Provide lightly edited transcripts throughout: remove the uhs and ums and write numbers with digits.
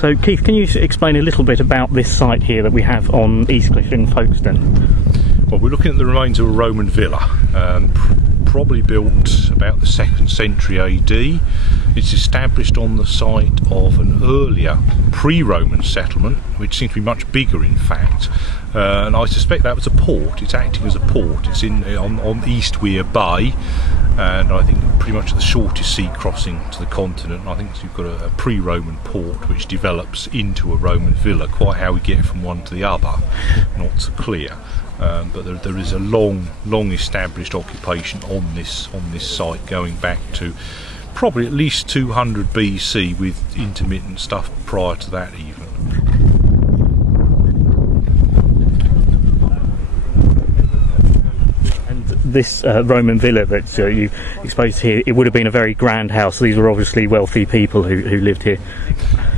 So Keith, can you explain a little bit about this site here that we have on Eastcliff in Folkestone? Well, we're looking at the remains of a Roman villa, probably built about the 2nd century AD. It's established on the site of an earlier pre-Roman settlement, which seems to be much bigger in fact, and I suspect that was a port. It's acting as a port. It's on East Weir Bay, and I think pretty much the shortest sea crossing to the continent. I think you've got a pre-Roman port which develops into a Roman villa. Quite how we get from one to the other, not so clear. But there is a long established occupation on this site, going back to probably at least 200 BC, with intermittent stuff prior to that even. And this Roman villa that you exposed here, it would have been a very grand house. These were obviously wealthy people who lived here.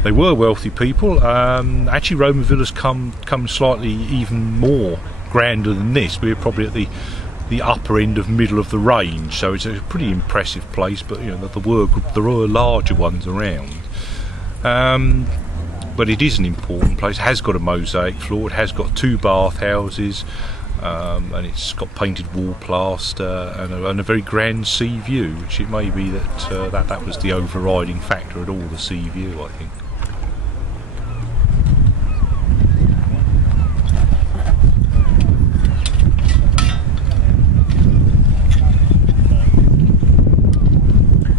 They were wealthy people. Actually, Roman villas come slightly even more grander than this. We're probably at the upper end of middle of the range, so it's a pretty impressive place. But you know, there were larger ones around. But it is an important place. It has got a mosaic floor. It has got 2 bathhouses, and it's got painted wall plaster and a very grand sea view. Which it may be that was the overriding factor at all, the sea view, I think.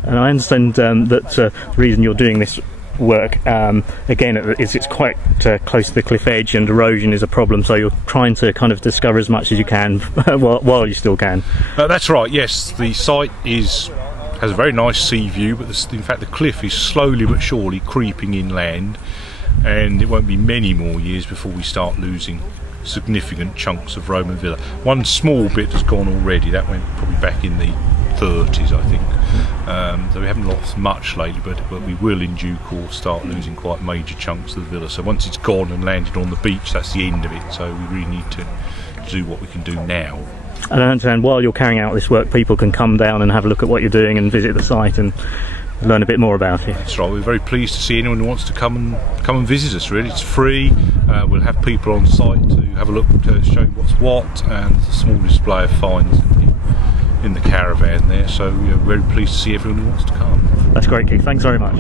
And I understand that the reason you're doing this work, again, is it's quite close to the cliff edge and erosion is a problem, so you're trying to kind of discover as much as you can while you still can. That's right, yes. The site has a very nice sea view, but in fact the cliff is slowly but surely creeping inland, and it won't be many more years before we start losing significant chunks of Roman villa. One small bit has gone already. That went probably back in the 30s, I think. So we haven't lost much lately, but we will in due course start losing quite major chunks of the villa. So once it's gone and landed on the beach, that's the end of it. So we really need to do what we can do now. And I understand while you're carrying out this work, people can come down and have a look at what you're doing and visit the site and learn a bit more about it. That's right. We're very pleased to see anyone who wants to come and visit us. Really, it's free. We'll have people on site to have a look, to show what's what, and a small display of finds in the caravan there. So we're very pleased to see everyone who wants to come. That's great, Keith. Thanks very much.